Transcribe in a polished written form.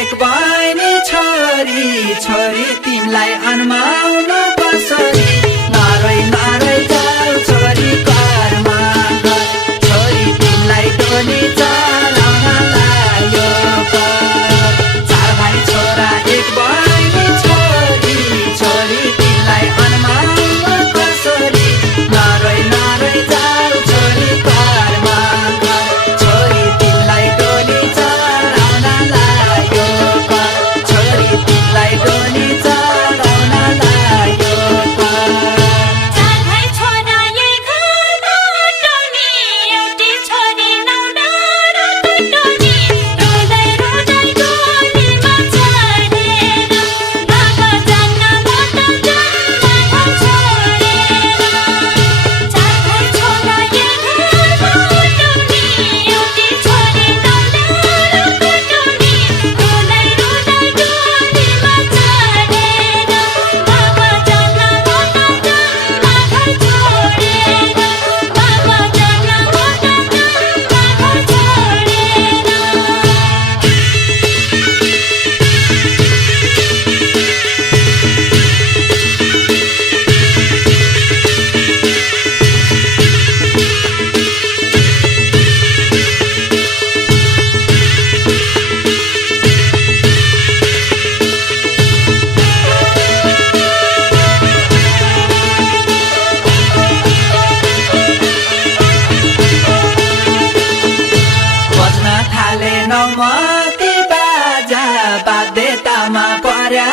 एक बहिनी छोरी छोरी तिमीलाई अनमाउन कसरी नरै नरै जाऊ छोरी घरमा छोरी तिमीलाई डोली चलाउन लायो चार भाइ छोरा एक बहिनी छोरी छोरी तिमीलाई अनमाउन कसरी नरै नरै जाऊ छोरी घरमा छोरी तिमीलाई डोली चलाउन लायो छोरी तिमीलाई डोली चलाउन लायो चार भाइ छोरा एक घरमा डोली एउटी छोरी नौना र टोली रुँदै रुँदै डोलीमा चढेर बाबा जान्न म त जान्न छोडेर चार भाइ छोरा एक घरमा डोली एउटी छोरी नौना र टोली रुँदै रुँदै डोलीमा चढेर बाबा जान्न म त जान्न छोडेर बाबा जान्न म त जान्न बज्न थाले नौमती बाजा बाध्यतामा पर्या